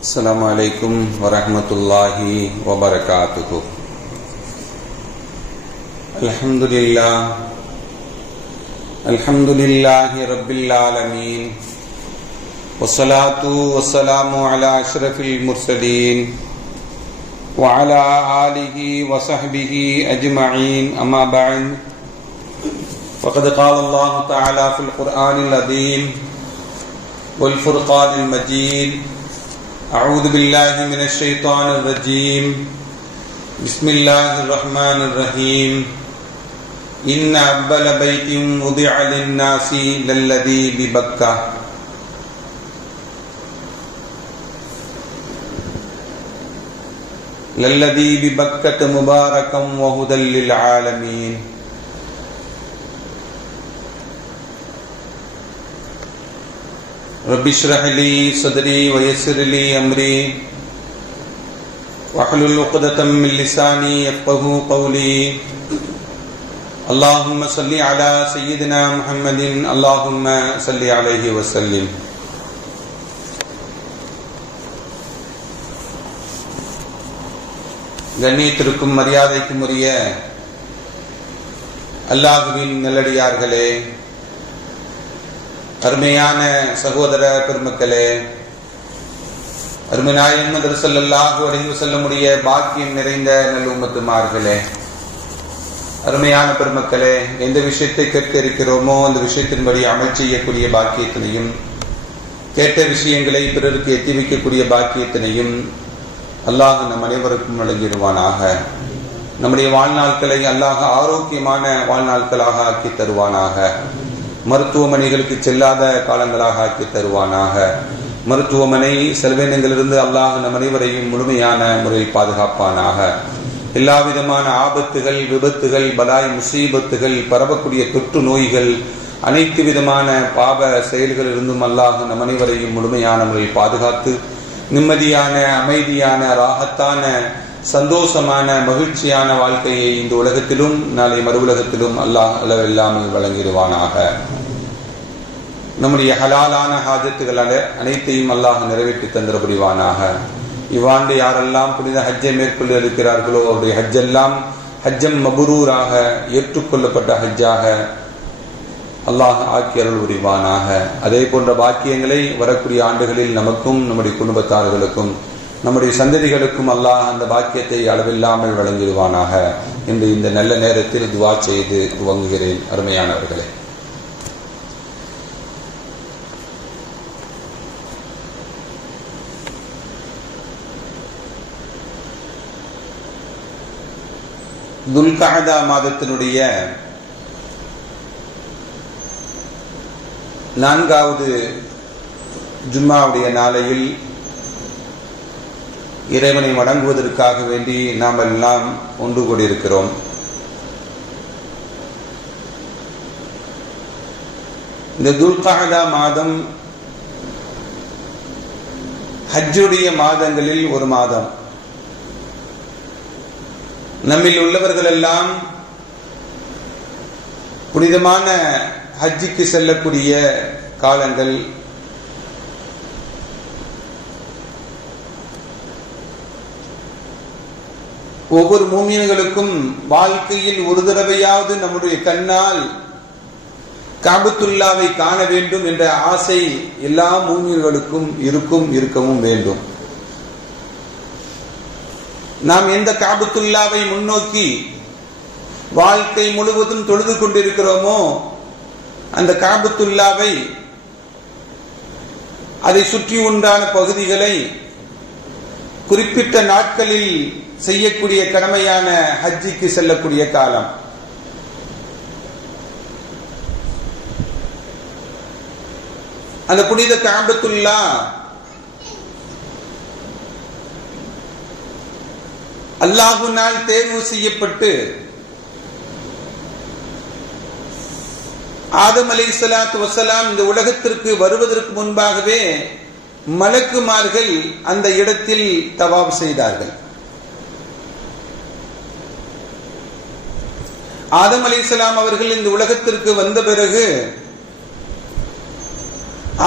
السلام عليكم ورحمة الله وبركاته. الحمد لله رب العالمين، والصلاة والسلام على أشرف المرسلين وعلى آله وصحبه أجمعين، أما بعد، فقد قال الله تعالى في القرآن العظيم والفرقان المجيد: أعوذ بالله من الشيطان الرجيم، بسم الله الرحمن الرحيم. إن أول بيت وضع للناس للذي ببكة مباركا وهدى للعالمين. رب اشرح لي صدري ويسر لي أمري واحلل عقدة من لساني يفقهوا قولي. اللهم صل على سيدنا محمد، اللهم صل عليه وسلم. கண்ணியத்திற்கும் மரியாதைக்கும் உரிய அல்லாஹ்வின் நல்லடியார்களே, அருமையான சகோதர பெருமக்களே, அருமை நாயகம் முஹம்மது ஸல்லல்லாஹு அலைஹி வஸல்லமுடைய பாக்கியம் நிறைந்த நல்லும்மத்துமார்களே, அருமையான பெருமக்களே, எந்த விஷயத்தை கேட்க இருக்கிறோமோ அந்த விஷயத்தின்படி அமல் செய்யக்கூடிய பாக்கியத்தினையும், கேட்ட விஷயங்களை பிறருக்கு எத்தி வைக்கக்கூடிய பாக்கியத்தினையும் அல்லாஹ் நம் அனைவருக்கும் வழங்கிடுவானாக. நம்முடைய வாழ்நாட்களை அல்லாஹ் ஆரோக்கியமான வாழ்நாட்களாக ஆக்கி தருவானாக. மருத்துவமனைகளுக்கு செல்லாத காலங்களாக ஆக்கி தருவானாக. மருத்துவமனை செலவினங்களிலிருந்து அல்லாஹ் நம் அனைவரையும் முழுமையான முறையில் பாதுகாப்பானாக. எல்லா விதமான ஆபத்துகள், விபத்துகள், பலாய் முசீபத்துகள், பரவக்கூடிய தொற்று நோய்கள், அனைத்து விதமான பாவ செயல்களிலிருந்தும் அல்லாஹ் நம் அனைவரையும் முழுமையான முறையில் பாதுகாத்து நிம்மதியான, அமைதியான, ராகத்தான, சந்தோஷமான, மகிழ்ச்சியான வாழ்க்கையை இந்த உலகத்திலும் நாளை மறு உலகத்திலும் அல்லாஹ் அளவில்லாமல் வழங்கிடுவானாக. நம்முடைய ஹலாலான ஹாஜத்துகள் அனைத்தையும் அல்லாஹ் நிறைவேற்றி தந்திரபுரிவானாக. இவ்வாண்டு யாரெல்லாம் புனித ஹஜ்ஜை மேற்கொள்ள இருக்கிறார்களோ அவருடைய ஹஜ்ஜெல்லாம் ஹஜ்ஜம் மபுரூராக, ஏற்றுக்கொள்ளப்பட்ட ஹஜ்ஜாக அல்லாஹ் ஆக்கி அருள் புரிவானாக. அதே போன்ற பாக்கியங்களை வரக்கூடிய ஆண்டுகளில் நமக்கும், நம்முடைய குடும்பத்தார்களுக்கும், நம்முடைய சந்ததிகளுக்கும் அல்லாஹ் அந்த பாக்கியத்தை அளவில்லாமல் வழங்கிடுவானாக என்று இந்த நல்ல நேரத்தில் துவா செய்து துவங்குகிறேன். அருமையானவர்களே, துல்கஅதா மாதத்தினுடைய 4வது ஜும்மாவுடைய நாளையில் இறைவனை வணங்குவதற்காக வேண்டி நாம் எல்லாம் ஒன்று கூடியிருக்கிறோம். இந்த துல்கஅதா மாதம் ஹஜ்ஜுடைய மாதங்களில் ஒரு மாதம். நம்மில் உள்ளவர்கள் எல்லாம் புனிதமான ஹஜ்ஜிக்கு செல்லக்கூடிய காலங்கள். ஒவ்வொரு மூமின்களுக்கும் வாழ்க்கையில் ஒரு தடவையாவது நம்முடைய கண்ணால் காபத்துல்லாவை காண வேண்டும் என்ற ஆசை எல்லா மூமின்களுக்கும் இருக்கவும் வேண்டும். நாம் எந்த காபத்துல்லாவை முன்னோக்கி வாழ்க்கை முழுவதும் தொழுது கொண்டிருக்கிறோமோ அந்த காபத்துல்லாவை, அதை சுற்றி உண்டான பகுதிகளை குறிப்பிட்ட நாட்களில் செய்யக்கூடிய கடமையான ஹஜ்ஜிக்கு செல்லக்கூடிய காலம். அந்த புனித காபத்துல்லா அல்லாஹ்வினால் தேர்வு செய்யப்பட்டு ஆதம் அலைஹிஸ்ஸலாத்து வஸ்ஸலாம் இந்த உலகத்திற்கு வருவதற்கு முன்பாகவே மலக்குமார்கள் அந்த இடத்தில் தவாப் செய்தார்கள். ஆதம் அலைஹிஸ்ஸலாம் அவர்கள் இந்த உலகத்திற்கு வந்த பிறகு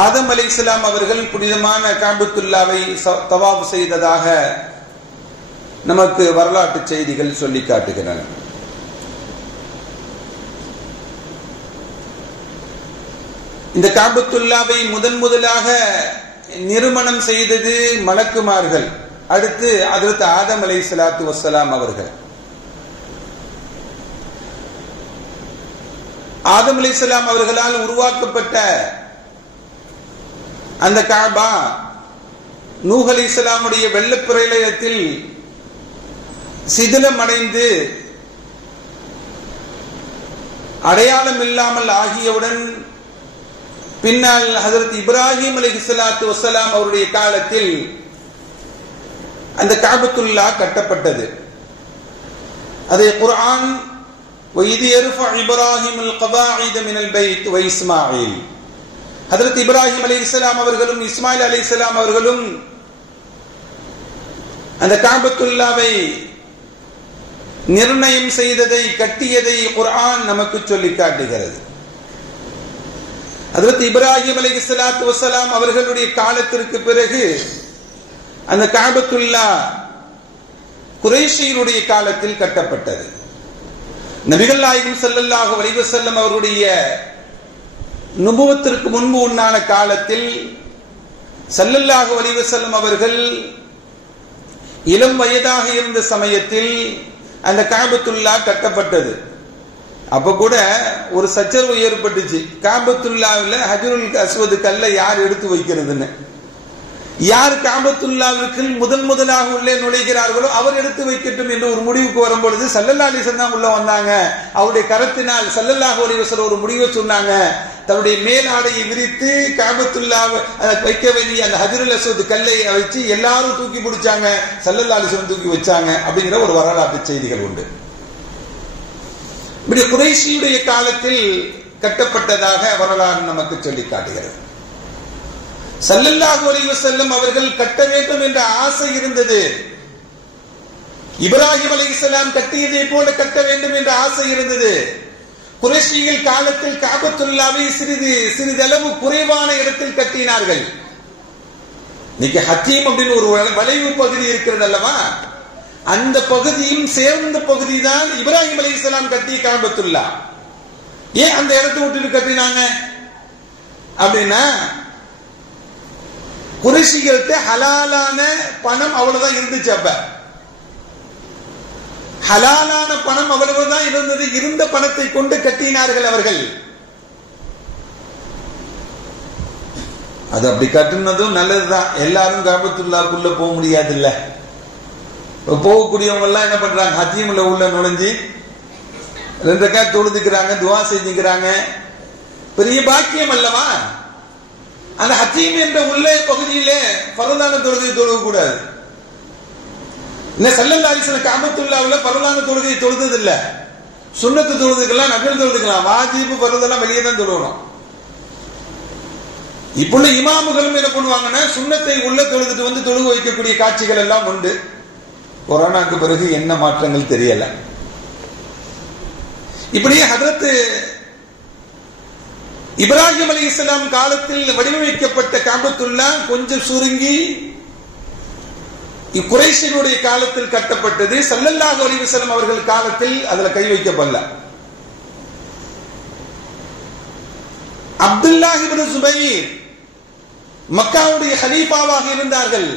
ஆதம் அலைஹிஸ்ஸலாம் அவர்கள் புனிதமான காபத்துல்லாவை தவாப் செய்ததாக நமக்கு வரலாற்று செய்திகள் சொல்லி காட்டுகின்றன. இந்த காபத்துல்லாவை முதலாக நிறுவனம் செய்தது மலக்குமார்கள், அடுத்து ஹஜ்ரத் ஆதம் அலைஹிஸ்ஸலாத்து வஸ்ஸலாம் அவர்கள். ஆதம் அலைஹிஸ்ஸலாம் அவர்களால் உருவாக்கப்பட்ட அந்த காபா நூஹ் அலைஹிஸ்ஸலாமுடைய வெள்ளப்பிரளயத்தில் சிதிலம் அடைந்து அடையாளம் இல்லாமல் ஆகியவுடன் பின்னால் ஹஜ்ரத் இப்ராஹிம் அலைஹிஸ்ஸலாத்து வஸ்ஸலாம் அவருடைய காலத்தில் அந்த காபத்துல்லா கட்டப்பட்டது. அதை குர்ஆன் வஇத் யர்ஃபு இப்ராஹிமுல் கவாயித மினல் பைத் வ இஸ்மாயில், ஹஜ்ரத் இப்ராஹிம் அலைஹிஸ்ஸலாம் அவர்களும் இஸ்மாயில் அலைஹிஸ்ஸலாம் அவர்களும் அந்த காபத்துல்லாவை நிர்ணயம் செய்ததை, கட்டியதை குர்ஆன் நமக்கு சொல்லி காட்டுகிறது. ஹஜ்ரத் இப்ராஹிம் அலைஹிஸ்ஸலாத்து வஸ்ஸலாம் அவர்களுடைய காலத்திற்கு பிறகு அந்த காபத்துல்லா குறைஷியருடைய காலத்தில் கட்டப்பட்டது. நபிகள் நாயகம் ஸல்லல்லாஹு அலைஹி வஸல்லம் அவருடைய நுபுவத்திற்கு முன்பு உண்டான காலத்தில் ஸல்லல்லாஹு அலைஹி வஸல்லம் அவர்கள் இளம் வயதாக இருந்த சமயத்தில் அந்த காபத்துல்லா கட்டப்பட்டது. அப்ப கூட ஒரு சச்சரவு ஏற்பட்டுச்சு. காபத்துல்லாவில் ஹஜ்ருல் அஸ்வத் கல்லை யார் எடுத்து வைக்கிறதுன்னு. யார் காபத்துல்லாவிற்கு முதலாக உள்ளே நுழைகிறார்களோ அவர் எடுத்து வைக்கட்டும் என்று ஒரு முடிவுக்கு வரும்பொழுது ஸல்லல்லாஹு அலைஹி வஸல்லம் உள்ள வந்தாங்க. அவருடைய கரத்தினால் ஸல்லல்லாஹு அலைஹி வஸல்லம் ஒரு முடிவை சொன்னாங்க. தன்னுடைய மேல் ஆடையை விரித்து காபத்துல்லாவை வைக்க வேண்டிய அந்த ஹஜ்ருல் அஸ்வத் கல்லை வச்சு எல்லாரும் தூக்கி பிடிச்சாங்க, ஸல்லல்லாஹு அலைஹி வஸல்லம் தூக்கி வச்சாங்க அப்படிங்கிற ஒரு வரலாற்று செய்திகள் உண்டு. இப்படி குறைஷியுடைய காலத்தில் கட்டப்பட்டதாக வரலாறு நமக்கு சொல்லி காட்டுகிறது. ஸல்லல்லாஹு அலைஹி வஸல்லம் அவர்கள் கட்ட வேண்டும் என்ற ஆசை இருந்தது. இப்ராஹிம் அலைஹிஸ்ஸலாம் கட்டியதை போல கட்ட வேண்டும் என்ற ஆசை இருந்தது. குறைஷிகள் காலத்தில் காபத்துல்லாவை சிறிதளவு குறைவான இடத்தில் கட்டினார்கள். இன்னைக்கு ஹத்தீம் அப்படின்னு ஒரு வளைவு பகுதி இருக்கிறது அல்லவா, அந்த பகுதியும் சேர்ந்த பகுதி தான் இப்ராஹிம் அலைஹிஸ்ஸலாம் கட்டிய காபத்துல்லா. ஏன் அந்த இடத்தை விட்டுட்டு கட்டினாங்க அப்படின்னா, குறைஷிகள்கிட்ட ஹலாலான பணம் அவ்வளவுதான் இருந்துச்சு. அப்ப ஹலாலான பணம் அவ்வளவுதான் இருந்தது. இருந்த பணத்தை கொண்டு கட்டினார்கள் அவர்கள். அது அப்படி கட்டுனதும் நல்லதுதான். எல்லாரும் காபத்துல்லாக்குள்ள போக முடியாது இல்ல. போகக்கூடியவங்க எல்லாம் என்ன பண்றாங்க, ஹத்தீம்ல உள்ள நுழைஞ்சு 2 ரக்காத் தொழுதுக்கிறாங்க, துவா செஞ்சுக்கிறாங்க. பெரிய பாக்கியம் அல்லவா. அந்த ஹத்தீம் என்ற உள்ளே பகுதியிலே பரலான தொழுகை தொழுக கூடாது. ஸல்லல்லாஹு அலைஹி வஸல்லம் காபத்துல்லாவுல பரலான தொழுகை தொழுதது இல்ல. சுன்னத்து தொழுதுக்கலாம், நஃபில் தொழுதுக்கலாம். வாஜிபு பரதெல்லாம் வெளியே தான் தொழுகணும். இப்ப இமாமுகளும் என்ன பண்ணுவாங்கன்னா, சுன்னத்தை உள்ள தொழுதுட்டு வந்து தொழுக வைக்கக்கூடிய காட்சிகள் எல்லாம் உண்டு. கொரோனாக்கு பிறகு என்ன மாற்றங்கள் தெரியல. இப்படியே ஹஜ்ரத் இப்ராஹிம் அலைஹிஸ்ஸலாம் காலத்தில் வடிவமைக்கப்பட்ட காபத்துல்லா கொஞ்சம் சுருங்கி குறைஷிகளுடைய காலத்தில் கட்டப்பட்டது. ஸல்லல்லாஹு அலைஹி வஸல்லம் அவர்கள் காலத்தில் அதுல கை வைக்கப்படல. அப்துல்லாஹ் இப்னு சுபைர் மக்காவுடைய கலீஃபாவாக இருந்தார்கள்.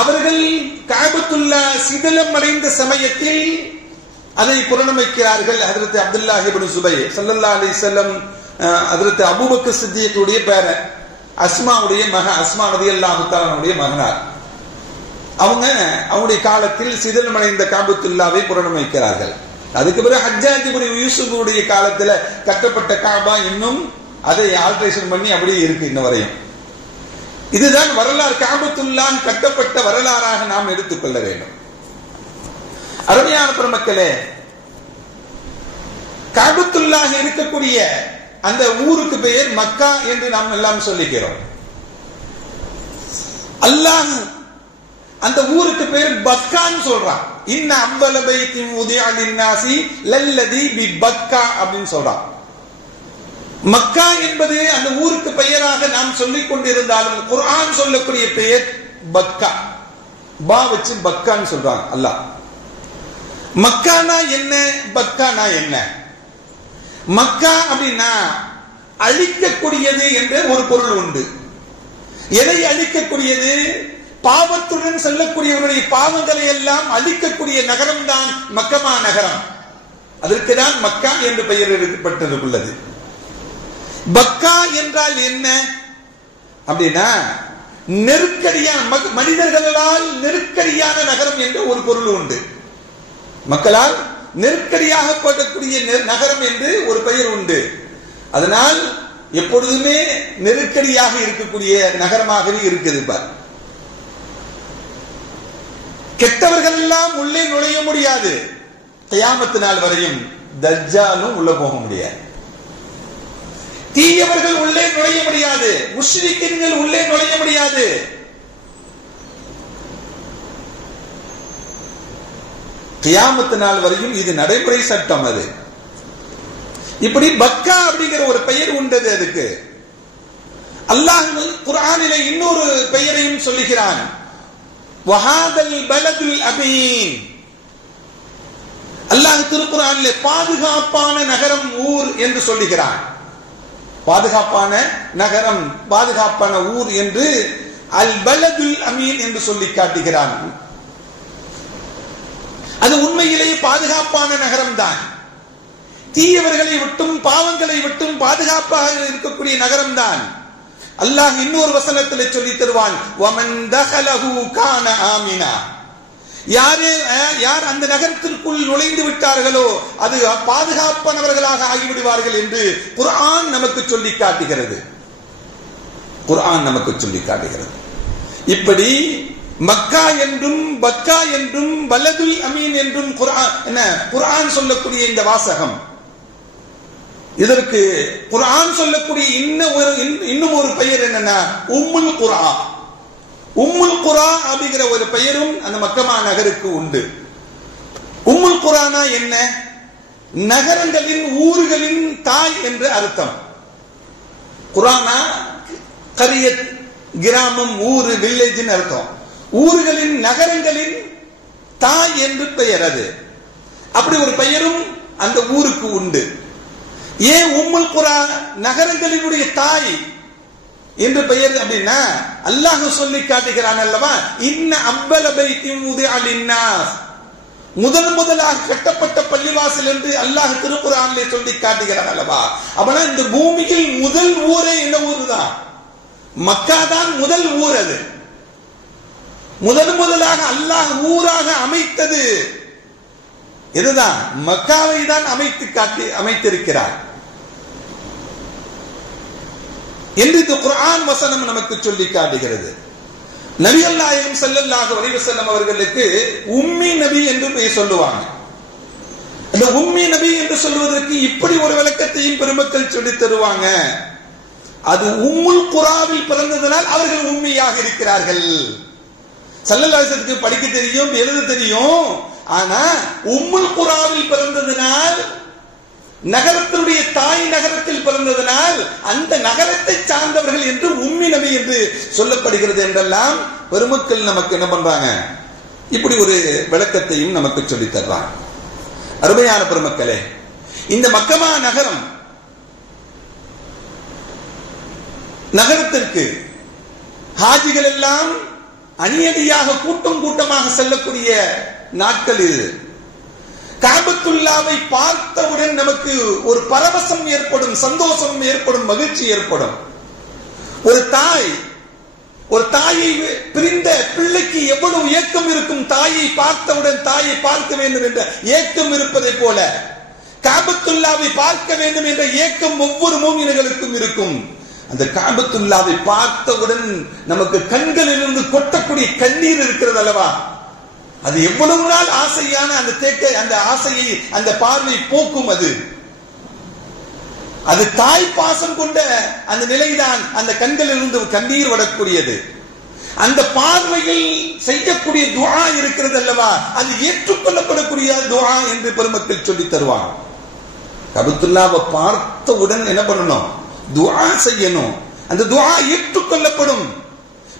அவர்கள் காபத்துல்லா சிதிலம் அடைந்த சமயத்தில் அதை புனரமைக்கிறார்கள். ஹஜ்ரத் அப்துல்லாஹ் இப்னு சுபைர் ஸல்லல்லாஹு அலைஹி வஸல்லம் ஹஜ்ரத் அபூபக்கர் சித்திக்குடைய பேரன், அஸ்மாவுடைய மகன், அஸ்மா ரலியல்லாஹு தஆலாவுடைய மகனார். அவங்களுடைய காலத்தில் சிதிலமடைந்த காபத்துல்லாவை புனரமைக்கிறார்கள். அதுக்கு பிறகு ஹஜ்ஜாஜ் இப்னு யூசுஃபுடைய காலத்தில் கட்டப்பட்ட காபா இன்னும் அதை ஆல்ட்ரேஷன் பண்ணி அப்படியே இருக்கு இன்ன வரையும். இதுதான் வரலாறு. காபத்துல்லா கட்டப்பட்ட வரலாறாக நாம் எடுத்துக்கொள்ள வேண்டும். அருமையான பெருமக்களே, காபத்துல்லா இருக்கக்கூடிய அந்த ஊருக்கு பெயர் மக்கா என்று நாம் எல்லாம் சொல்லிக்கிறோம். அல்லாஹ் அந்த ஊருக்கு பெயர் பக்கான்னு சொல்றான். இன்ன அவ்வல பைத்தின் உதியா லின்னாசி லல்லதி பி பக்கா அப்படின்னு சொல்றான். மக்கா என்பது அந்த ஊருக்கு பெயராக நாம் சொல்லிக் கொண்டிருந்தாலும் குர்ஆன் சொல்லக்கூடிய பெயர் பக்கா. பா வச்சு பக்கான்னு சொல்றாங்க அல்லாஹ். மக்கானா என்ன, பக்கானா என்ன? மக்கா அப்படின்னா அழிக்கக்கூடியது என்ற ஒரு பொருள் உண்டு. எதை அழிக்கக்கூடியது? பாவத்துடன் செல்லக்கூடியவருடைய பாவங்களை எல்லாம் அழிக்கக்கூடிய நகரம் தான் மக்கமா நகரம். அதற்கு தான் மக்கா என்று பெயர் எடுக்கப்பட்டுள்ளது. பக்கா என்றால் என்ன அப்படின்னா நெருக்கடியான, மனிதர்களால் நெருக்கடியான நகரம் என்ற ஒரு பொருள் உண்டு. மக்களால் நெருக்கடியாக போடக்கூடிய நகரம் என்று ஒரு பெயர் உண்டு. அதனால் எப்பொழுதுமே நெருக்கடியாக இருக்கக்கூடிய நகரமாகவே இருக்குது. கெட்டவர்கள் எல்லாம் உள்ளே நுழைய முடியாது. கியாமத் நாள் வரையும் தஜ்ஜாலும் உள்ள போக முடியாது. தீயவர்கள் உள்ளே நுழைய முடியாது. முஷ்ரிக்கீன்கள் உள்ளே நுழைய முடியாது. கியாமத் நாள் வரையும் இது நடைமுறை சட்டம். அது இப்படி பக்கா அப்படிங்கிற ஒரு பெயர் உண்டது. அதுக்கு அல்லாஹ் குர்ஆனிலே இன்னொரு பெயரையும் சொல்லுகிறான். வஹாதல் பலதுல் அமீன். அல்லாஹ் திருக்குர்ஆனிலே பாதுகாப்பான நகரம், ஊர் என்று சொல்லுகிறான். பாதுகாப்பான நகரம், பாதுகாப்பான ஊர் என்று அல் பலதுல் அமீன் என்று சொல்லி காட்டுகிறான். அது உண்மையிலேயே பாதுகாப்பான நகரம் தான். தீயவர்களை விட்டும் பாவங்களை விட்டும் பாதுகாப்பாக இருக்கக்கூடிய நகரம் தான். அல்லாஹ் இன்னொரு வசனத்தில் சொல்லி தருவான், வமன் தகலஹு கான ஆமினா. யார் அந்த நகரத்திற்குள் நுழைந்து விட்டார்களோ அது பாதுகாப்பானவர்களாக ஆகிவிடுவார்கள் என்று குர்ஆன் நமக்கு சொல்லி காட்டுகிறது. குர்ஆன் நமக்கு சொல்லி காட்டுகிறது. இப்படி மக்கா என்றும் பக்கா என்றும் பலதுல் அமீன் என்றும் குர்ஆன் சொல்லக்கூடிய இந்த வாசகம், இதற்கு குர்ஆன் சொல்லக்கூடிய இன்னும் ஒரு பெயர் என்னன்னா உம்முல் குரா. உம்முல் குரா அப்படிங்கிற ஒரு பெயரும் அந்த மக்கமா நகருக்கு உண்டு. உம்முல் குரானா என்ன? நகரங்களின், ஊர்களின் தாய் என்று அர்த்தம். குரானா கரியத், கிராமம், ஊரு, வில்லேஜ் அர்த்தம். ஊர்களின், நகரங்களின் தாய் என்று பெயர். அது அப்படி ஒரு பெயரும் அந்த ஊருக்கு உண்டு. ஏன் உம்முல் குரா, நகரங்களினுடைய தாய் என்று பெயர் அப்படின்னா அல்லாஹ் சொல்லி காட்டுகிறான் அல்லவா, இன்ன அவ்வல பைத்தின் உதிஅ லின்னாஸ். முதலாக கட்டப்பட்ட பள்ளிவாசல் என்று அல்லாஹ் திருக்குர்ஆனிலே சொல்லி காட்டுகிறான் அல்லவா. அப்பனா இந்த பூமியில் முதல் ஊரே என்ன ஊர் தான்? மக்கா தான் முதல் ஊர். அது முதலாக அல்லாஹ் ஊராக அமைத்தது இதுதான், மக்காவை தான் அமைத்திருக்கிறார் என்று இந்த குர்ஆன் வசனம் நமக்கு சொல்லி காட்டுகிறது. நபிகள் நாயகம் ஸல்லல்லாஹு அலைஹி வஸல்லம் அவர்களுக்கு உம்மி நபி என்று சொல்லுவாங்க. இந்த உம்மி நபி என்று சொல்வதற்கு இப்படி ஒரு விளக்கத்தையும் பெருமக்கள் சொல்லி தருவாங்க. அது உம்முல் குராவில் பிறந்ததனால் அவர்கள் உம்மியாக இருக்கிறார்கள். ஸல்லல்லாஹு அலைஹி வஸல்லம் படிக்க தெரியும், எழுத தெரியும். ஆனா உம்முல் குராவில் பிறந்ததனால், நகரத்தினுடைய தாய் நகரத்தில் பிறந்ததனால் அந்த நகரத்தை சார்ந்தவர்கள் என்று உம்மி நபி என்று சொல்லப்படுகிறது என்றெல்லாம் பெருமக்கள் நமக்கு என்ன பண்றாங்க, இப்படி ஒரு விளக்கத்தையும் நமக்கு சொல்லி தர்றாங்க. அருமையான பெருமக்களே, இந்த மக்கமா நகரத்திற்கு ஹாஜிகள் எல்லாம் அணியடியாக கூட்டம் கூட்டமாக செல்லக்கூடிய நாட்கள் இது. காபத்துல்லாவை பார்த்தவுடன் நமக்கு ஒரு பரவசம் ஏற்படும், சந்தோஷம் ஏற்படும், மகிழ்ச்சி ஏற்படும். ஒரு தாயை பிரிந்த பிள்ளைக்கு எவ்வளவு ஏக்கம் இருக்கும். தாயை பார்த்தவுடன் தாயை பார்க்க வேண்டும் என்ற ஏக்கம் இருப்பதை போல காபத்துல்லாவை பார்க்க வேண்டும் என்ற ஏக்கம் ஒவ்வொரு மூமின்களுக்கும் இருக்கும். அந்த காபத்துல்லாவை பார்த்தவுடன் நமக்கு கண்களிலிருந்து கொட்டக்கூடிய கண்ணீர் இருக்கிறது அல்லவா, அது எவ்வளவு நாள் ஆசையான அந்த ஆசையை, அந்த பார்வை போக்கும். அது தாய் பாசம் கொண்ட அந்த நிலைதான் அந்த கண்களிலிருந்து கண்ணீர் வரக்கூடியது. அந்த பார்வையில் செய்யக்கூடிய துஆ இருக்கிறது அல்லவா, அது ஏற்றுக்கொள்ளப்படக்கூடிய துஆ என்று பெருமக்கள் சொல்லி தருவாங்க. கஅபத்துல்லாவை பார்த்தவுடன் என்ன பண்ணணும்? துஆ செய்யணும். அந்த துஆ ஏற்றுக்கொள்ளப்படும்.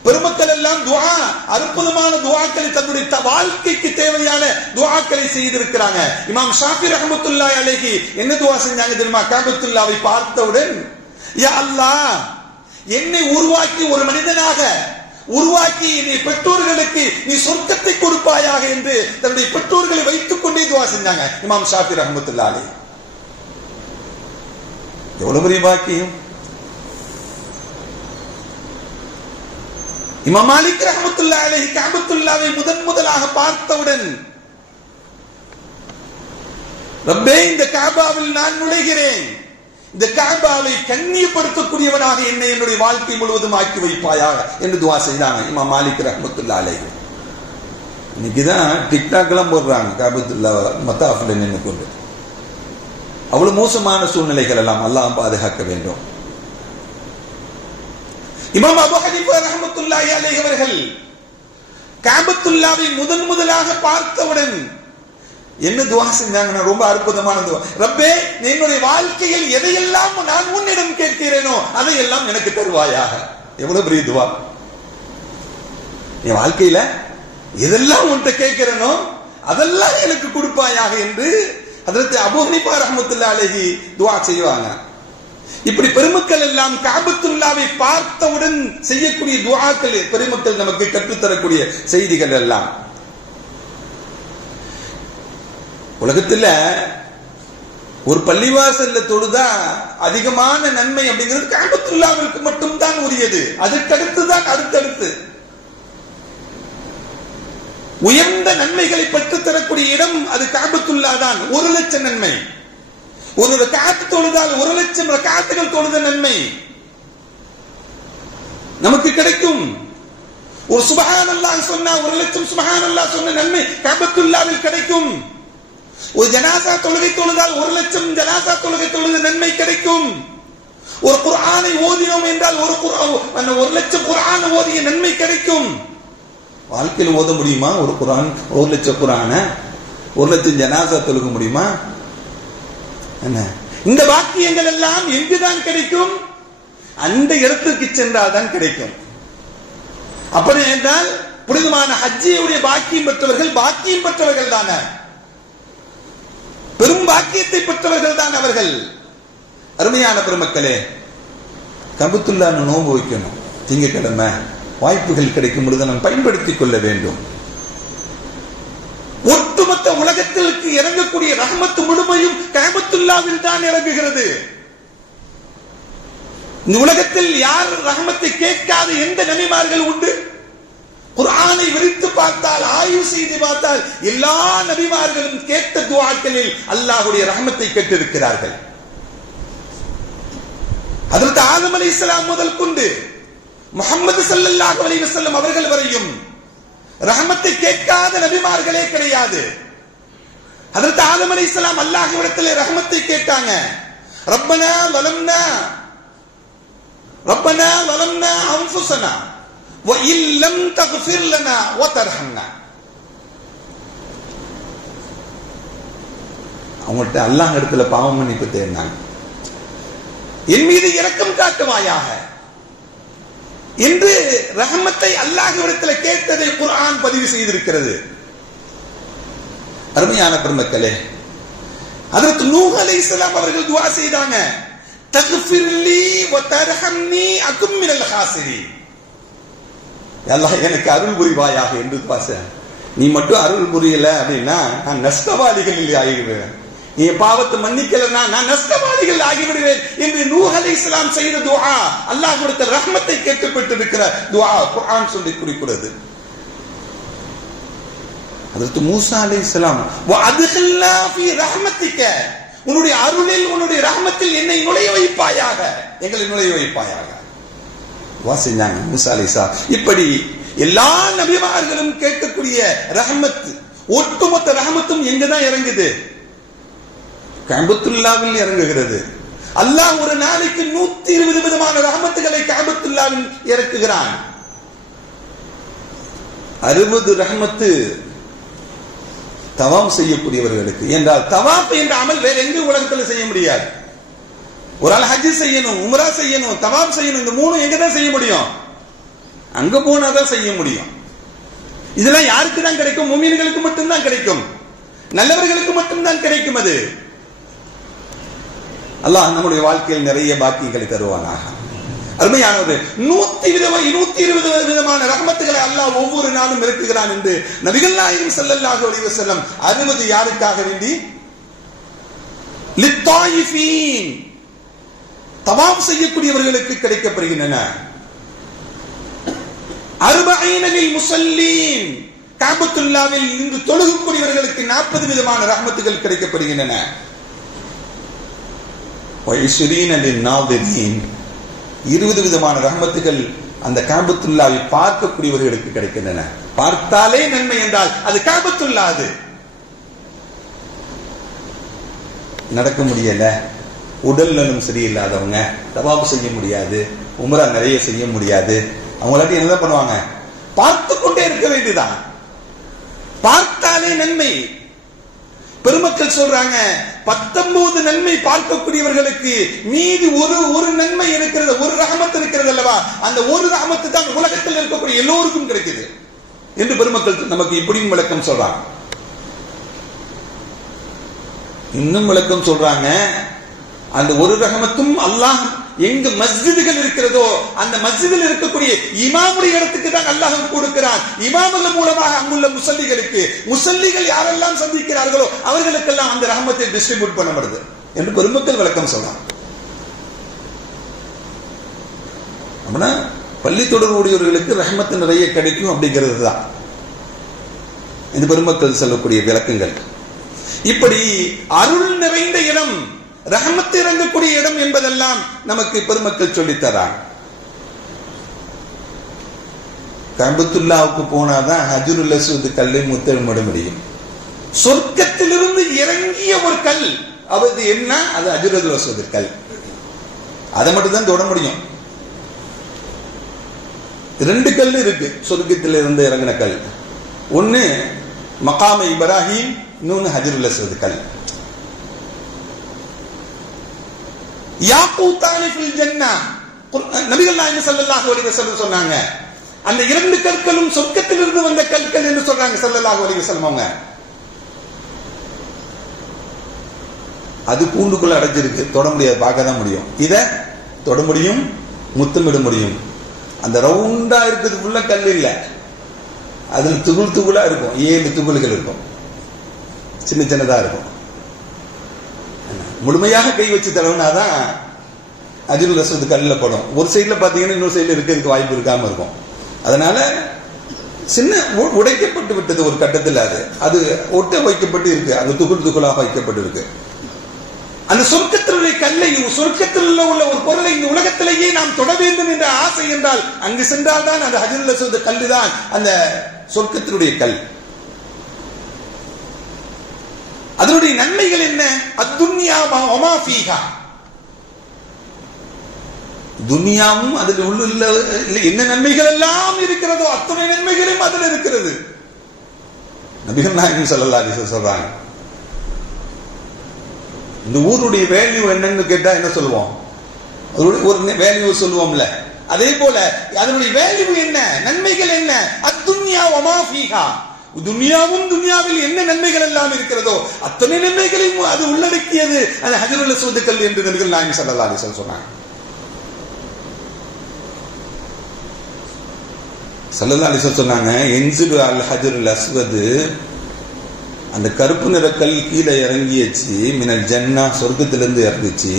பெருமக்கள் எல்லாம் துஆ, அற்புதமான துஆக்களை தன்னுடைய வாழ்க்கைக்கு தேவையான துஆக்களை செய்திருக்கிறாங்க. இமாம் ஷாஃபி ரஹ்மத்துல்லாஹி அலைஹி என்ன துஆ செஞ்சாங்க தெரியுமா? கஅபத்துல்லாவை பார்த்தவுடன், யா அல்லாஹ், என்னை உருவாக்கி ஒரு மனிதனாக உருவாக்கி என்னை பெற்றோர்களுக்கு நீ சொர்க்கத்தை கொடுப்பாயாக என்று தன்னுடைய பெற்றோர்களை வைத்துக் கொண்டே துஆ செஞ்சாங்க இமாம் ஷாஃபி ரஹ்மத்துல்லாஹி அலைஹி. எவ்வளவு பெரிய பாக்கியம்! இமாம் மாலிக் ரஹ்மத்துல்லாஹி அலைஹி கஅபத்துல்லாவை முதலாக பார்த்தவுடன், ரப்பே, இந்த கஅபாவில் நான் நுழைகிறேன், இந்த கஅபாவை கண்ணியப்படுத்தக்கூடியவனாக என்னை என்னுடைய வாழ்க்கை முழுவதும் ஆக்கி வைப்பாயாக என்று துஆ செய்தாங்க இமாம் மாலிக் ரஹ்மத்துல்லாஹி அலைஹி. இன்னைக்குதான் டிக்டாக் எல்லாம் போடுறாங்க கஅபத்துல்லா மத்தாஃப்ல நின்று கொண்டு. அவ்வளவு மோசமான சூழ்நிலைகள் எல்லாம் அல்லாஹ் பாதுகாக்க வேண்டும். இமாம் அபூ ஹனீஃபா ரஹ்மத்துல்லாஹி அலைஹி அவர்கள் கஅபத்துல்லாவை முதலாக பார்த்தவுடன் என்ன துஆ செஞ்சாங்கன்னா, ரொம்ப அற்புதமான துஆ. ரப்பே, என்னுடைய வாழ்க்கையில் எதையெல்லாம் நான் உன்னிடம் கேட்கிறேனோ அதையெல்லாம் எனக்கு தருவாயாக. எவ்வளவு பெரிய துஆ! என் வாழ்க்கையில எதெல்லாம் உன்கிட்ட கேட்கிறேனோ அதெல்லாம் எனக்கு கொடுப்பாயாக என்று ஹஜ்ரத் அபூ ஹனீஃபா ரஹ்மத்துல்லாஹி அலைஹி துஆ செய்வாங்க. இப்படி பெருமக்கள் எல்லாம் கஅபத்துல்லாவை பார்த்தவுடன் செய்யக்கூடிய துஆக்கள் பெருமக்கள் நமக்கு கற்றுத்தரக்கூடிய செய்திகள் எல்லாம். உலகத்துல ஒரு பள்ளிவாசல்ல தொழுதா அதிகமான நன்மை அப்படிங்கிறது கஅபத்துல்லாவிற்கு மட்டும்தான் உரியது. அதுக்கடுத்துதான் அடுத்தடுத்து உயர்ந்த நன்மைகளை பெற்று தரக்கூடிய இடம் அது கஅபத்துல்லா தான். 1,00,000 நன்மை. ஒரு ரக்அத் தொழுதால் 1,00,000 ரக்அத்துகள் தொழுத நன்மை நமக்கு கிடைக்கும். ஒரு சுப்ஹானல்லாஹ் சொன்னா 1,00,000 சுப்ஹானல்லாஹ் சொன்ன நன்மை கஅபத்துல்லாவில் கிடைக்கும். ஒரு ஜனாஸா தொழுகை தொழுதால் 1,00,000 ஜனாஸா தொழுகை தொழுத நன்மை கிடைக்கும். ஒரு குர்ஆனை ஓதினோம் என்றால் 1,00,000 குர்ஆன் ஓதிய நன்மை கிடைக்கும். வாழ்க்கையில் ஓத முடியுமா? ஒரு குர்ஆன் 1,00,000 குர்ஆன 1,00,000 ஜனாஸா தொழுக முடியுமா? என்ன இந்த பாக்கியங்கள் எல்லாம் எங்குதான் கிடைக்கும்? அந்த இடத்துக்கு சென்றால் தான் கிடைக்கும். அப்படி என்றால் புனிதமான ஹஜ்ஜியுடைய பாக்கியம் பெற்றவர்கள் தானே, பெரும் பாக்கியத்தை பெற்றவர்கள் தான் அவர்கள். அருமையான பெருமக்களே, கஅபத்துல்லா நோன்பு வைக்கணும். திங்கட்கிழமை வாய்ப்புகள் கிடைக்கும் பொழுது நாம் பயன்படுத்திக் கொள்ள வேண்டும். ஒட்டுமொத்த உலகத்திற்கு இறங்கக்கூடிய ரஹ்மத்து முழுமையும் கஅபத்துல்லாவில் தான் இறங்குகிறது. இந்த உலகத்தில் யார் ரஹ்மத்தை கேட்காத எந்த நபிமார்கள் உண்டு? குர்ஆனை விரித்து பார்த்தால், ஆய்வு செய்து பார்த்தால் எல்லா நபிமார்களும் கேட்ட துஆக்களில் அல்லாஹ்வுடைய ரஹ்மத்தை கேட்டிருக்கிறார்கள். ஹஜ்ரத் ஆதம் அலைஹிஸ்ஸலாம் முதல் கொண்டு முஹம்மது ஸல்லல்லாஹு அலைஹி வஸல்லம் அவர்கள் வரையும் ரஹ்மத்தை கேட்காத நபிமார்களே கிடையாது. ஹஜ்ரத் ஆதம் அலைஹிஸ்ஸலாம் அல்லாஹ்விடத்திலே ரஹ்மத்தை கேட்டாங்க. ரப்பனா வலம்னா அன்ஃபுஸனா வ இல்லம் தக்ஃபிர் லனா வ தர்ஹம்னா. அவங்கள்ட்ட அல்லாஹ் இடத்துல பாவ மன்னிப்பு தேடினாங்க. என் மீது இரக்கம் காட்டுவாயாக என்று ரஹ்மத்தை அல்லாஹ்விடத்தில் கேட்டதை குர்ஆன் பதிவு செய்திருக்கிறது. அருமையான பெருமக்களே, ஹஜ்ரத் நூஹ் அலைஹிஸ்ஸலாம் அவர்கள் துஆ செய்தாங்க. தக்ஃபிர்லி வ தர்ஹம்னி அகும் மினல் ஹாசிரீன். அல்லாஹ் எனக்கு அருள் புரிவாயாக என்று துஆ செய்தாங்க. நீ மட்டும் அருள் புரியல அப்படின்னா நான் நஷ்டவாதிகளில் ஆகிவிடுவேன். நீ பாவத்தை மன்னிக்கலன்னா நான் நஷ்டவாதிகள் ஆகிவிடுவேன் என்று நூஹ் அலைஹிஸ்ஸலாம் செய்த துஆ, அல்லாஹ் கொடுத்த ரஹ்மத்தை கேட்கப்பட்டிருக்கிற துஆ குர்ஆன் சொல்லி குறிக்கிறது. ஹஜ்ரத் மூஸா அலைஹிஸ்ஸலாம் வ அத்கில்னா ஃபீ ரஹ்மத்திக, உன்னுடைய அருளில் உன்னுடைய ரஹ்மத்தில் என்னை நுழைய வைப்பாயாக, எங்களை நுழைய வைப்பாயாக துஆ செஞ்சாங்க மூஸா அலைஹிஸ்ஸலாம். இப்படி எல்லா நபிமார்களும் கேட்கக்கூடிய ரஹ்மத், ஒட்டுமொத்த ரஹ்மத்தும் எங்கதான் இறங்குது? கஅபத்துல்லாவில் இறங்குகிறது. அல்லாஹ் ஒரு நாளைக்கு 120 விதமான ரஹ்மத்துகளை கஅபத்துல்லாவில் இறக்குகிறான். 60 ரஹ்மத்து தவாப் செய்யக்கூடியவர்களுக்கு. என்றால் தவாப் என்ற அமல் வேற எங்க உலகத்தில் செய்ய முடியாது. ஒரு ஆள் ஹஜ் செய்யணும், உம்ரா செய்யணும், தவாப் செய்யணும், இந்த மூணும் எங்க தான் செய்ய முடியும்? அங்க போனாதான் செய்ய முடியும். இதெல்லாம் யாருக்கு தான் கிடைக்கும்? முஃமின்களுக்கு மட்டும்தான் கிடைக்கும், நல்லவர்களுக்கு மட்டும்தான் கிடைக்கும். அது அல்லாஹ் நம்முடைய வாழ்க்கையில் நிறைய பாக்கியங்களை தருவானாக. அருமையானவர், 120 விதமான ரஹ்மத்துகளை அல்லாஹ் ஒவ்வொரு நாளும் இருக்குகிறான் என்று நபிகள் நாயகம் ஸல்லல்லாஹு அலைஹி வஸல்லம் 60 யாருக்காக வேண்டி? லித்தாயிஃபீன், தவாப் செய்யக்கூடியவர்களுக்கு கிடைக்கப்படுகின்றன. 40 லில் முஸல்லீன், காபத்துல்லாவில் இன்று தொழுகக்கூடியவர்களுக்கு 40 விதமான ரஹ்மத்துகள் கிடைக்கப்படுகின்றன. 20 லில் நாதிரீன், 20 விதமான ரஹ்மத்துகள் அந்த காபத்துல்லாவை பார்க்கக்கூடியவர்களுக்கு கிடைக்கின்றன. பார்த்தாலே நன்மை என்றால் அது காபத்துல்லா. அது நடக்க முடியல, உடல் நலம் சரியில்லாதவங்க தவாப் செய்ய முடியாது, உம்ரா நிறைய செய்ய முடியாது, அவங்களாட்டி என்ன பண்ணுவாங்க? பார்த்து கொண்டே இருக்க வேண்டியதான். பார்த்தாலே நன்மை. பெருமக்கள் சொல்றாங்க, 19 நன்மை பார்க்கக்கூடியவர்களுக்கு மீதி ஒரு நன்மை இருக்கிறது, ஒரு ரஹமத் இருக்கிறது அல்லவா, அந்த ஒரு ரஹமத்து தான் உலகத்தில் இருக்கக்கூடிய எல்லோருக்கும் கிடைக்குது என்று பெருமக்கள் நமக்கு இப்படியும் விளக்கம் சொல்றாங்க. இன்னும் விளக்கம் சொல்றாங்க, அந்த ஒரு ரஹமத்தும் அல்லாஹ் எங்கு மஸ்ஜிதுகள் இருக்கிறதோ அந்த மஸ்ஜிதில் இருக்கக்கூடிய இமாமுடைய இடத்துக்கு தான் அல்லாஹ் கொடுக்கிறான். இமாமுகள் மூலமாக அங்குள்ள முசல்லிகள் யாரெல்லாம் சந்திக்கிறார்களோ அவர்களுக்கெல்லாம் அந்த ரஹமத்தை டிஸ்ட்ரிபியூட் பண்ணப்படுது என்று பெருமக்கள் விளக்கம் சொல்றாங்க. அப்படின்னா பள்ளி தொடர்புடையவர்களுக்கு ரஹமத்து நிறைய கிடைக்கும் அப்படிங்கிறது தான் இந்த பெருமக்கள் சொல்லக்கூடிய விளக்கங்கள். இப்படி அருள் நிறைந்த இடம், ரஹமத்து இறங்கக்கூடிய இடம் என்பதெல்லாம் நமக்கு பெருமக்கள் சொல்லித்தரான். காபத்துல்லாவுக்கு போனாதான் ஹஜ்ருல் அஸ்வத் கல்லை முத்தமிட முடியும். சொர்க்கத்திலிருந்து இறங்கிய ஒரு கல், அது என்ன? அது ஹஜ்ருல் அஸ்வத் கல். அதை மட்டும் தான் தொட முடியும். 2 கல் இருக்கு சொர்க்கத்திலிருந்து இறங்கின கல். ஒன்னு மகாம இப்ராஹிம், இன்னொன்னு ஹஜ்ருல் அஸ்வத் கல். யாக்கூத்தானி ஃபில் ஜன்னah, நபிகள் நாயகம் ஸல்லல்லாஹு அலைஹி வஸல்லம் சொன்னாங்க, அந்த 2 கற்களும் சொர்க்கத்திலிருந்து வந்த கற்கள் என்று சொல்றாங்க ஸல்லல்லாஹு அலைஹி வஸல்லம். அவங்க அது கூண்டுக்குள்ள அடைஞ்சிருக்கு, தொட முடியாது, பார்க்க தான் முடியும். இத தொட முடியும், முத்தமிட முடியும். அந்த ரவுண்டா இருக்குது உள்ள கல் இல்ல, அதுல துகுளா இருக்கும், 7 துகுள்கள் இருக்கும், சின்ன சின்னதா இருக்கும். முழுமையாக கை வச்சு தடவினாதான் ஹஜ்ருல் அஸ்வத் கல்ல படும். ஒரு சைட்ல பாத்தீங்கன்னா இன்னொரு சைட்ல இருக்கிறதுக்கு வாய்ப்பு இருக்காம இருக்கும். அதனால சின்ன உடைக்கப்பட்டு விட்டது ஒரு கட்டத்தில். அது ஒட்ட வைக்கப்பட்டு இருக்கு, அது துகுளாக வைக்கப்பட்டு இருக்கு. அந்த சொர்க்கத்தினுடைய கல்லை, சொர்க்கத்தில் உள்ள ஒரு பொருளை இந்த உலகத்திலேயே நாம் தொட வேண்டும் என்ற ஆசை என்றால் அங்கு சென்றால் தான் அந்த ஹஜ்ருல் அஸ்வத் கல்லு தான் அந்த சொர்க்கத்தினுடைய கல். அதனுடைய நன்மைகள் என்ன? அத்துன்யா வமா ஃபீஹா, துன்யாவும் அதில் உள்ள என்ன நன்மைகள் எல்லாம் இருக்கிறதோ அத்தனை நன்மைகளும் அதில் இருக்கிறது. நபிகள் நாயகம் ஸல்லல்லாஹு அலைஹி வஸல்லம் சொல்றாங்க, இந்த ஊருடைய வேல்யூ என்னன்னு கேட்டா என்ன சொல்லுவோம்? ஒரு வேல்யூ சொல்லுவோம்ல, அதே போல அதனுடைய வேல்யூ என்ன, நன்மைகள் என்ன? அத்துன்யா வமா ஃபீஹா, துன்யாவும் துன்யாவில் என்ன நன்மைகள் எல்லாம் இருக்கிறதோ அத்தனை நன்மைகளையும் அது உள்ளடக்கியது அந்த ஹஜ்ருல் அஸ்வத் கல் என்று நபிகள் நாயகம் ஸல்லல்லாஹு அலைஹி வஸல்லம் சொன்னாங்க. ஸல்லல்லாஹு அலைஹி வஸல்லம் சொன்னாங்க, இன்சிரு அல் ஹஜ்ருல் அஸ்வத், அந்த கருப்பு நிற கல் கீழே இறங்கியச்சு, மினல் ஜன்னா, சொர்க்கத்திலிருந்து இறங்குச்சு.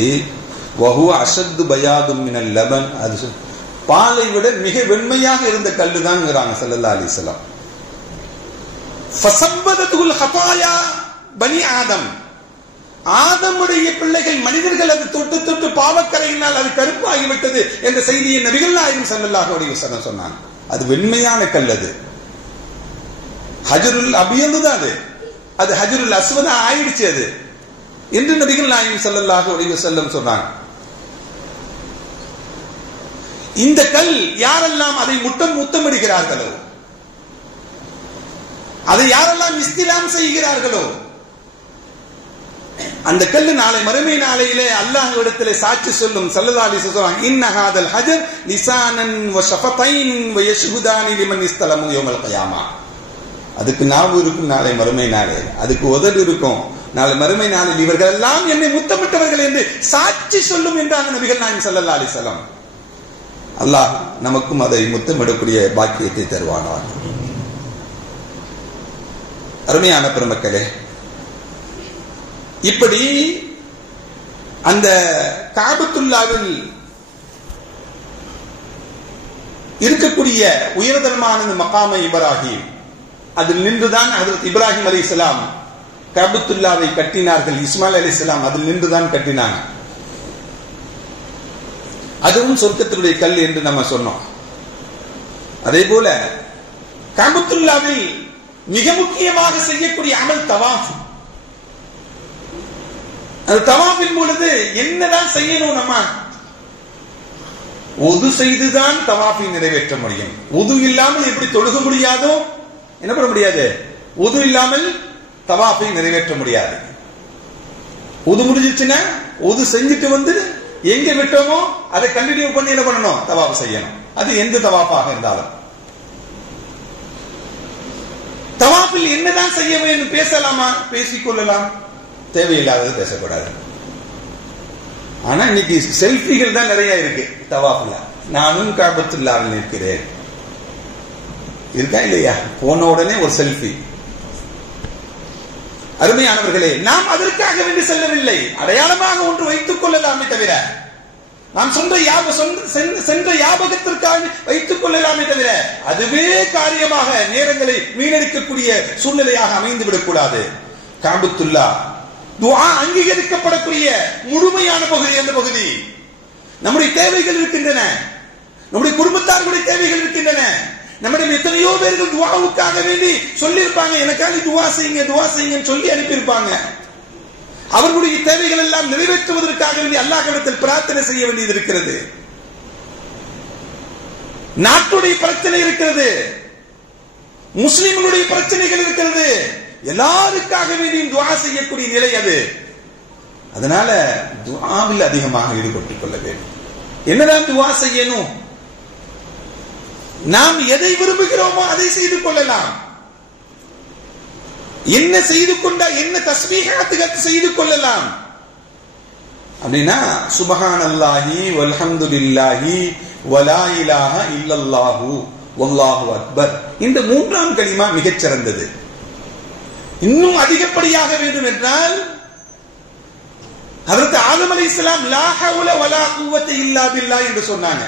வஹுவ அஷத்து பயாதும் மினல் லபன், அது பாலை விட மிக வெண்மையாக இருந்த கல்லு தான்ங்கிறாங்க ஸல்லல்லாஹு அலைஹி வஸல்லம். ஃபஸப்பதத்துல் ஹதாயா பனி ஆதம், ஆதமுடைய பிள்ளைகள் மனிதர்கள் அது தொட்டு தொட்டு பாவக்கரையினால் அது கருப்பாகிவிட்டது என்ற செய்தியை நபிகள் நாயகம் ஸல்லல்லாஹு அலைஹி வஸல்லம் சொன்னாங்க. அது வெண்மையான கல், அது ஹஜ்ருல் அபியது தான், அது ஹஜ்ருல் அஸ்வத் ஆயிடுச்சு அது என்று நபிகள் நாயகம் ஸல்லல்லாஹு அலைஹி வஸல்லம் சொன்னாங்க. இந்த கல் யாரெல்லாம் அதை முத்தமிடுகிறார்களோ அதை யாரெல்லாம் இஸ்திலாம் செய்கிறார்களோ அந்த கல்லு நாளை மறுமை நாளையிலே அல்லாஹ்விடத்திலே சாட்சி சொல்லும். ஸல்லல்லாஹு அலைஹி வஸல்லம் இன்ன ஹாதல் ஹஜர் லிசானன் வ ஷஃபதைன் வ யஷ்ஹுதானி லிமன் இஸ்தலமு யௌமல் கியாமா. அதுக்கு நாவு இருக்கும் நாளை மறுமை நாளே, அதுக்கு உதடு இருக்கும் நாளை மறுமை நாளில் இவர்கள் எல்லாம் என்னை முத்தமிட்டவர்கள் என்று சாட்சி சொல்லும் என்றாங்க நபிகள் நாயகம் ஸல்லல்லாஹு அலைஹி வஸல்லம். அல்லாஹ் நமக்கும் அதை முத்தமிடக்கூடிய பாக்கியத்தை தருவானார். அருமையான பெருமக்களே, இப்படி அந்த காபத்துல்லாவில் இருக்கக்கூடிய உயர்தரமான மகாம இப்ராஹிம், அதில் நின்றுதான் ஹஜ்ரத் இப்ராஹிம் அலைஹிஸ்ஸலாம் காபத்துல்லாவை கட்டினார்கள். இஸ்மாயில் அலைஹிஸ்ஸலாம் அதில் நின்றுதான் கட்டினாங்க. அதுவும் சொர்க்கத்தினுடைய கல் என்று நம்ம சொன்னோம். அதே போல காபத்துல்லாவில் மிக முக்கியமாக செய்யக்கூடிய அமல் தவாஃப். அந்த தவாஃபின் பொழுது என்னதான் செய்யணும்? நம்ம உது செய்துதான் தவாஃபை நிறைவேற்ற முடியும். உது இல்லாமல் எப்படி தொழுக முடியாதோ என்ன பண்ண முடியாது? உது இல்லாமல் தவாஃபை நிறைவேற்ற முடியாது. உது முடிஞ்சிச்சுன்னா உது செஞ்சுட்டு வந்து எங்க விட்டோமோ அதை கண்டினியூ பண்ணி என்ன பண்ணணும்? தவாஃப் செய்யணும். அது எந்த தவாஃபாக இருந்தாலும். தவாஃபில் என்னதான் செய்ய வேண்டும்? பேசலாமா? பேசிக்கொள்ளலாம். தேவையில்லாதது பேசக்கூடாது. ஆனா இன்னைக்கு செல்ஃபிகள் தான் நிறைய இருக்கு தவாஃப்ல. நானும் காபத்துல்லாவில் நிற்கிறேன், இருக்கா இல்லையா? போன உடனே ஒரு செல்ஃபி. அருமையானவர்களே, நாம் அதற்காக வேண்டி செல்லவில்லை. அடையாளமாக ஒன்று வைத்துக் கொள்ளலாமே தவிர, நாம் சென்ற யாபகத்திற்காக வைத்துக் கொள்ளலாமே தவிர, அதுவே காரியமாக நேரங்களை வீணடிக்கக்கூடிய சூழ்நிலையாக அமைந்துவிடக் கூடாது. காபத்துல்லா துஆ அங்கீகரிக்கப்படக்கூடிய முழுமையான பகுதி. அந்த பகுதி நம்முடைய தேவைகள் இருக்கின்றன, நம்முடைய குடும்பத்தார்களுடைய தேவைகள் இருக்கின்றன. நம்முடைய எத்தனையோ பேர்கள் துஆவுக்காக வேண்டி சொல்லியிருப்பாங்க, எனக்காக துஆ செய்யுங்க துஆ செய்யுங்கன்னு சொல்லி அனுப்பியிருப்பாங்க. அவர்களுடைய தேவைகள் எல்லாம் நிறைவேற்றுவதற்காக வேண்டி அல்லாஹ்விடத்தில் பிரார்த்தனை செய்ய வேண்டியது இருக்கிறது. நாட்டுடைய பிரச்சனை இருக்கிறது, முஸ்லிம்களுடைய பிரச்சனைகள் இருக்கிறது. எல்லாருக்காக வேண்டியும் துஆ செய்யக்கூடிய நிலை அது. அதனால துஆவில் அதிகமாக ஈடுபட்டுக் கொள்ள வேண்டும். என்னதான் துஆ செய்யணும்? நாம் எதை விரும்புகிறோமோ அதை செய்து கொள்ளலாம். என்ன செய்து கொண்டா என்ன தஸ்பீஹாத்துக்கு செய்து கொள்ளலாம். அப்படின்னா சுப்ஹானல்லாஹி வல்ஹம்துலில்லாஹி வலா இலாஹா இல்லல்லாஹு வல்லாஹு அக்பர், இந்த மூன்றாம் கலிமா மிகச் சிறந்தது. இன்னும் அதிகப்படியாக வேண்டும் என்றால் ஹஜ்ரத் ஆதம் அலைஹிஸ்ஸலாம் லா ஹவ்ல வலா குவத்த இல்லா பில்லாஹ் என்று சொன்னாங்க.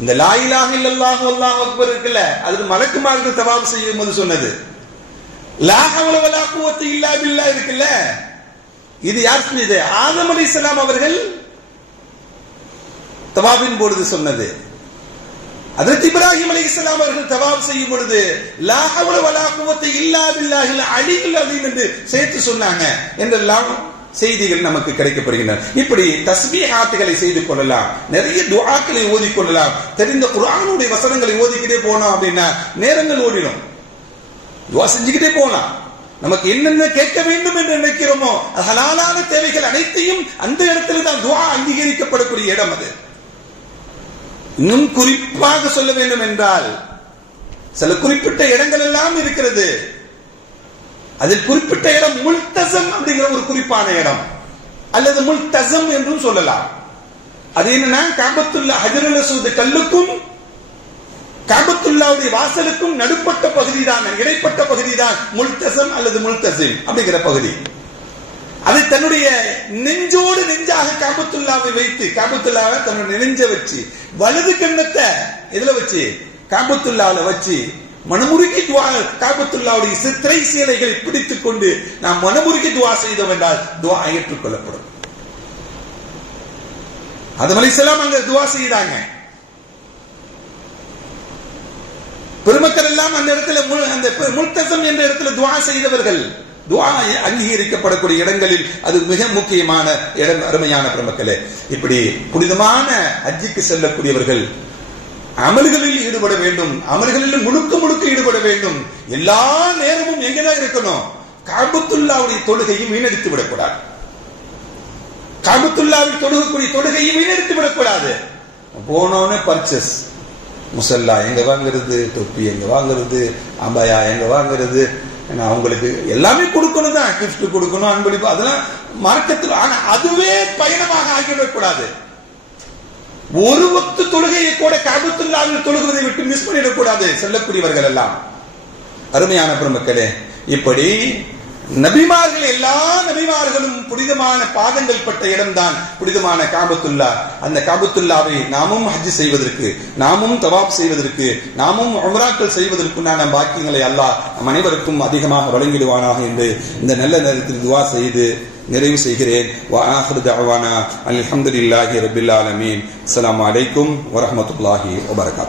இந்த லா இலாஹா இல்லல்லாஹு வல்லாஹு அக்பர் இருக்குல்ல, அது மலக்குமார்கள் தவாப் செய்யும் போது சொன்னது. லா ஹவ்ல வலா குவத்த இல்லா பில்லாஹ் இருக்குல்ல, இது யார் சொன்னது? ஆதம் அலைஹிஸ்ஸலாம் அவர்கள் தவாபின் பொழுது சொன்னது. ஹஜ்ரத் இப்ராஹிம் அலைஹிஸ்ஸலாம் அவர்கள் தவாப் செய்யும் பொழுது லா ஹவ்ல வலா குவத்த இல்லா பில்லாஹில் அலியுல் அஸீம் என்று சேர்த்து சொன்னாங்க என்றெல்லாம் செய்திகள் நமக்கு கிடைக்கப்படுகின்றன. இப்படி தஸ்பீஹாத்துகளை செய்து கொள்ளலாம், நிறைய துஆக்களை ஓதிக்கொள்ளலாம். தெரிந்த குர்ஆனுடைய வசனங்களை ஓதிக்கிட்டே போனோம் அப்படின்னா நேரங்கள் ஓடிடும். துஆ செஞ்சுக்கிட்டே போகலாம். நமக்கு என்னென்ன கேட்க வேண்டும் என்று நினைக்கிறோமோ ஹலாலான தேவைகள் அனைத்தையும் அந்த இடத்துல தான் துஆ அங்கீகரிக்கப்படக்கூடிய இடம் அது. இன்னும் குறிப்பாக சொல்ல வேண்டும் என்றால் சில குறிப்பிட்ட இடங்கள் எல்லாம் இருக்கிறது. அதில் குறிப்பிட்ட இடம் முல்தஸம் அப்படிங்கிற ஒரு குறிப்பான இடம், அல்லது முல்தஸம் என்றும் சொல்லலாம். அது என்னன்னா காபத்துல்லா ஹஜ்ருல் அஸ்வத் கல்லுக்கும் காபத்துல்லாவுடைய வாசலுக்கும் நடுப்பட்ட பகுதி தான், இடைப்பட்ட பகுதி தான் முல்தஸம் அல்லது முல்தஸிம் அப்படிங்கிற பகுதி. அதை தன்னுடைய நெஞ்சோடு நெஞ்சாக காபத்துல்லாவை வைத்து, காபத்துல்லாவை தன்னுடைய நெஞ்ச வச்சு, வலது கண்ணத்தை எதுல வச்சு? காபத்துல்லாவில வச்சு மனமுருகி துஆ, காபத்துல்லாவுடைய சித்திரை சீலைகளை பிடித்துக் கொண்டு நாம் மனமுருகி துஆ செய்தோம் என்றால் துஆ ஏற்றுக்கொள்ளப்படும். ஆதம் அலைஹிஸ்ஸலாம் அங்க துஆ செய்தாங்க. பெருமக்கள் எல்லாம் அந்த இடத்துல அந்த முல்தஸம் என்ற இடத்துல துஆ செய்தவர்கள். துஆ அங்கீகரிக்கப்படக்கூடிய இடங்களில் அது மிக முக்கியமான இடம். அருமையான பெருமக்களே, இப்படி புனிதமான ஹஜ்ஜுக்கு செல்லக்கூடியவர்கள் அமல்களில் ஈடுபட வேண்டும், அமல்களில் முழுக்க ஈடுபட வேண்டும். எல்லா எங்கதான் இருக்கணும்? காபத்துல்லாவுடைய தொழுகையும் வீணடித்து விடக்கூடாது. காபத்துல்லாவில் தொழுகக்கூடிய தொழுகையும் வீணடித்து விடக்கூடாது. போனோன்னு பர்ச்சேஸ், முசல்லா எங்க வாங்குறது, தொப்பி எங்க வாங்குறது, அபாயா எங்க வாங்குறது, அவங்களுக்கு எல்லாமே கொடுக்கணும் தான், கிஃப்ட் கொடுக்கணும், அன்பளிப்பு, அதெல்லாம் மார்க்கத்தில். ஆனா அதுவே பயணமாக ஆகிவிடக்கூடாது. ஒரு வக்து தொழுகையை கூட காபத்துல்லாவில் தொழுகுவதை விட்டு மிஸ் பண்ணிடக்கூடாது செல்லக்கூடியவர்கள் எல்லாம். அருமையான பெருமக்களே, இப்படி நபிமார்கள், எல்லா நபிமார்களும் புனிதமான பாதங்கள் பட்ட இடம்தான் புனிதமான காபத்துல்லா. அந்த காபத்துல்லாவை நாமும் ஹஜ் செய்வதற்கு, நாமும் தவாப் செய்வதற்கு, நாமும் உம்ராக்கள் செய்வதற்குண்டான பாக்கியங்களை அல்லாஹ் நம் அனைவருக்கும் அதிகமாக வழங்கிடுவானாக என்று இந்த நல்ல நேரத்தில் துஆ செய்து நிறைவு செய்கிறேன். வ ஆகிரு தஅவானா அல்ஹம்துலில்லாஹி ரப்பில் ஆலமீன். அஸ்ஸலாமு அலைக்கும் வ ரஹ்மத்துல்லாஹி வ பரகாத்துஹு.